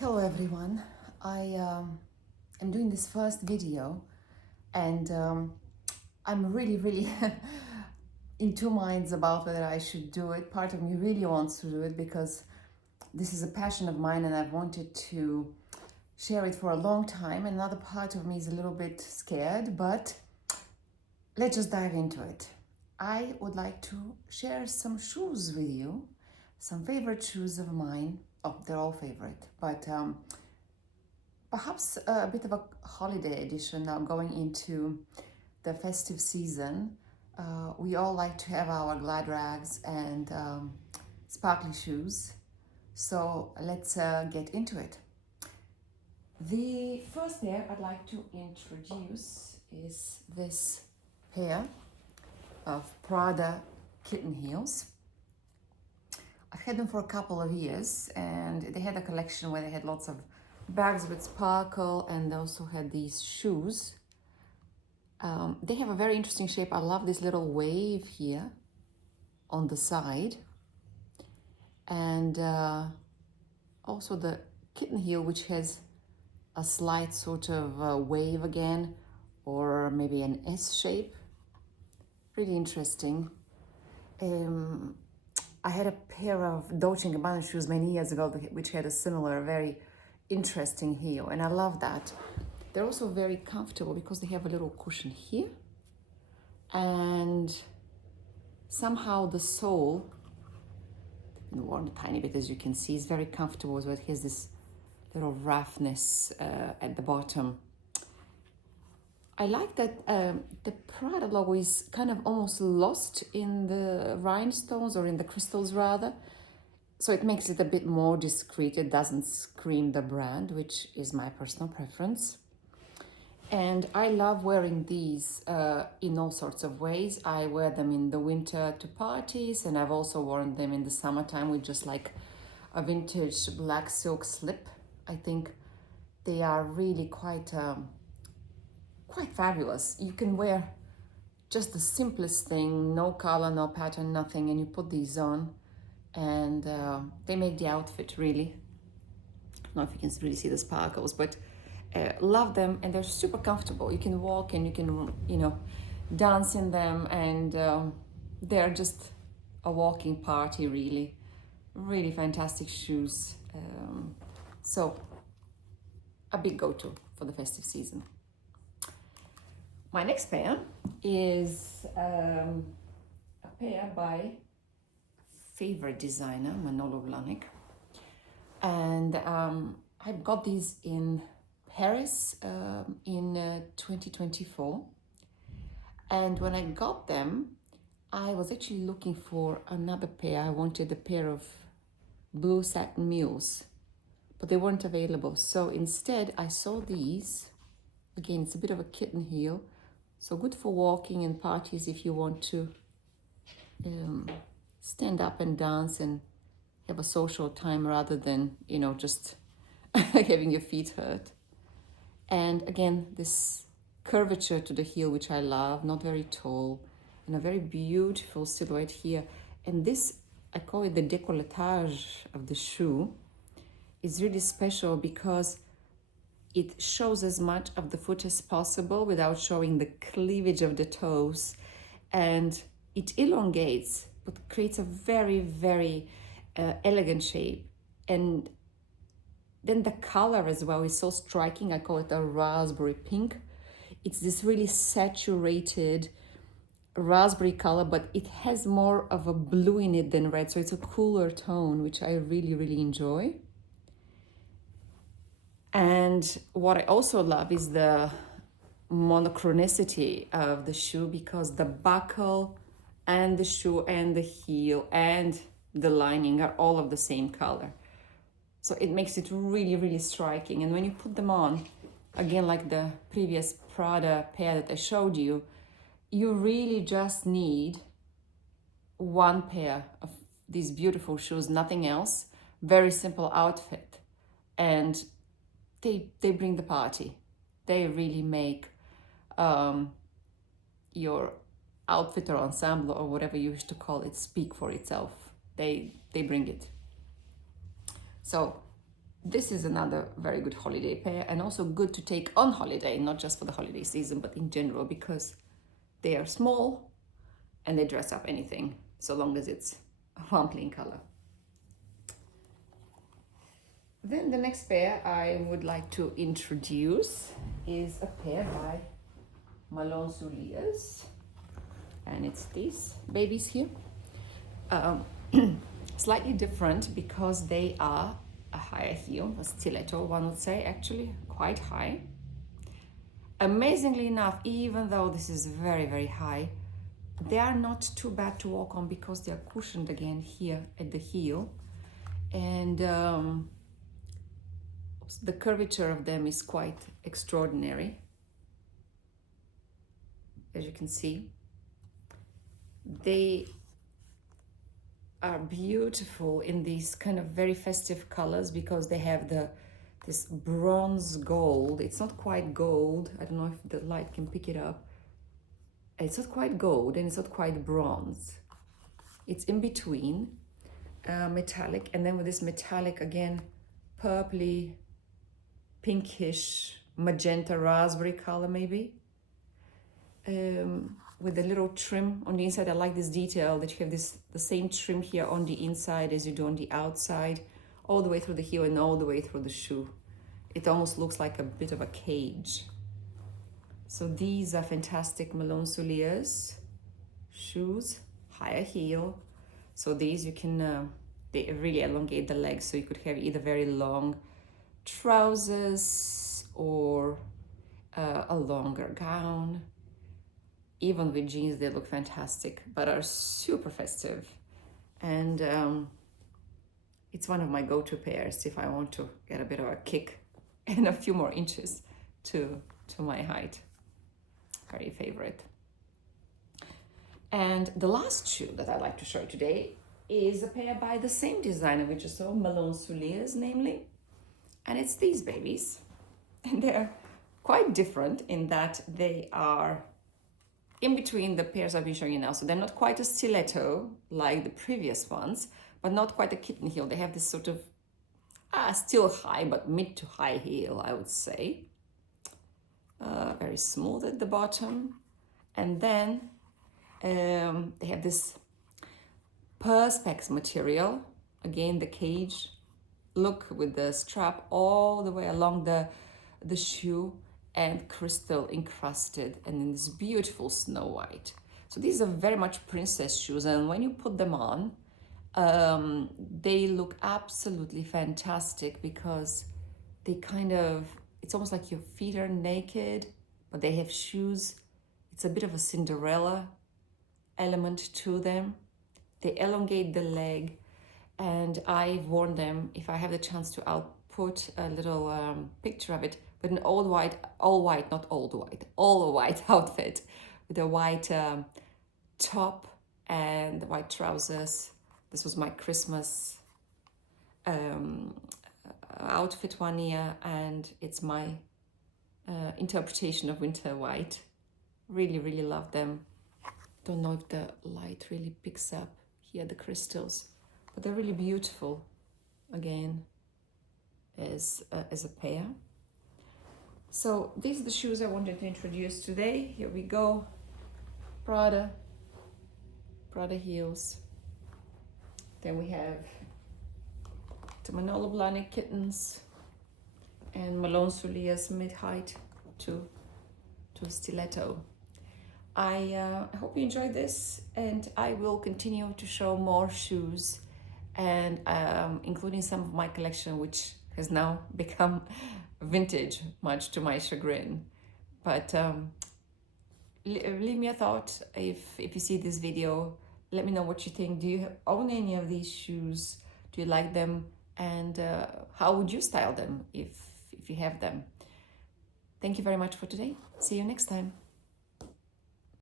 Hello everyone. I am doing this first video and I'm really in two minds about whether I should do it. Part of me really wants to do it because this is a passion of mine and I've wanted to share it for a long time. Another part of me is a little bit scared, but let's just dive into it. I would like to share some shoes with you, some favorite shoes of mine. Oh, they're all favorite, but perhaps a bit of a holiday edition now going into the festive season. We all like to have our glad rags and sparkly shoes. So let's get into it. The first pair I'd like to introduce is this pair of Prada kitten heels. I've had them for a couple of years and they had a collection where they had lots of bags with sparkle and they also had these shoes. They have a very interesting shape. I love this little wave here on the side and also the kitten heel, which has a slight sort of wave again, or maybe an S shape. Really interesting. I had a pair of Dolce & Gabbana shoes many years ago which had a similar, very interesting heel, and I love that. They're also very comfortable because they have a little cushion here, and somehow the sole, worn a tiny bit as you can see, is very comfortable, so it has this little roughness at the bottom. I like that the Prada logo is kind of almost lost in the rhinestones, or in the crystals rather. So it makes it a bit more discreet. It doesn't scream the brand, which is my personal preference. And I love wearing these in all sorts of ways. I wear them in the winter to parties, and I've also worn them in the summertime with just like a vintage black silk slip. I think they are really quite fabulous. You can wear just the simplest thing, no color, no pattern, nothing, and you put these on and they make the outfit really. I don't know if you can really see the sparkles, but love them, and they're super comfortable. You can walk and you can, dance in them, and they're just a walking party, really. Really fantastic shoes. So a big go-to for the festive season. My next pair is a pair by favorite designer, Manolo Blahnik. And I got these in Paris in 2024. And when I got them, I was actually looking for another pair. I wanted a pair of blue satin mules, but they weren't available. So instead, I saw these. Again, it's a bit of a kitten heel, so good for walking and parties if you want to stand up and dance and have a social time rather than, just having your feet hurt. And again, this curvature to the heel, which I love, not very tall, and a very beautiful silhouette here. And this, I call it the décolletage of the shoe, is really special because it shows as much of the foot as possible without showing the cleavage of the toes, and it elongates but creates a very elegant shape. And then the color as well is so striking. I call it a raspberry pink. It's this really saturated raspberry color, but it has more of a blue in it than red, so it's a cooler tone, which I really enjoy. And what I also love is the monochronicity of the shoe, because the buckle and the shoe and the heel and the lining are all of the same color. So it makes it really striking. And when you put them on, again, like the previous Prada pair that I showed you, you really just need one pair of these beautiful shoes, nothing else. Very simple outfit. And they bring the party. They really make your outfit or ensemble or whatever you wish to call it speak for itself. They bring it. So This is another very good holiday pair, and also good to take on holiday, not just for the holiday season, but in general, because they are small and they dress up anything, so long as it's one plain color. Then the next pair I would like to introduce is a pair by Malone Souliers, and it's these babies here. Slightly different because they are a higher heel, a stiletto, one would say, actually quite high. Amazingly enough, even though this is very, very high, they are not too bad to walk on because they are cushioned again here at the heel, and the curvature of them is quite extraordinary, as you can see. They are beautiful in these kind of very festive colors because they have this bronze gold. It's not quite gold. I don't know if the light can pick it up. It's not quite gold and it's not quite bronze. It's in between, metallic, and then with this metallic again, purpley, pinkish, magenta, raspberry color maybe. With a little trim on the inside. I like this detail that you have the same trim here on the inside as you do on the outside, all the way through the heel and all the way through the shoe. It almost looks like a bit of a cage. So these are fantastic Malone Souliers shoes, higher heel. So these you can, they really elongate the legs, so you could have either very long trousers or a longer gown. Even with jeans, they look fantastic, but are super festive. And it's one of my go-to pairs if I want to get a bit of a kick and a few more inches to my height. Very favorite. And the last shoe that I'd like to show you today is a pair by the same designer we just saw, Malone Souliers, namely. And it's these babies. And they're quite different in that they are in between the pairs I've been showing you now. So they're not quite a stiletto like the previous ones, but not quite a kitten heel. They have this sort of still high, but mid to high heel, I would say. Very smooth at the bottom. And then they have this perspex material. Again, the cage look with the strap all the way along the shoe, and crystal encrusted, and in this beautiful snow white. So these are very much princess shoes, and when you put them on, they look absolutely fantastic because they kind of, it's almost like your feet are naked, but they have shoes. It's a bit of a Cinderella element to them. They elongate the leg, and I've worn them. If I have the chance to, I'll put a little picture of it, but an all white outfit with a white top and the white trousers. This was my Christmas outfit one year, and it's my interpretation of winter white. Really, really love them. Don't know if the light really picks up here, the crystals, but they're really beautiful, again, as a pair. So these are the shoes I wanted to introduce today. Here we go. Prada heels. Then we have the Manolo Blahnik kittens and Malone Souliers mid-height to stiletto. I hope you enjoyed this, and I will continue to show more shoes, and including some of my collection, which has now become vintage, much to my chagrin. But leave me a thought if you see this video. Let me know what you think. Do you own any of these shoes? Do you like them? And how would you style them if you have them? Thank you very much for today. See you next time.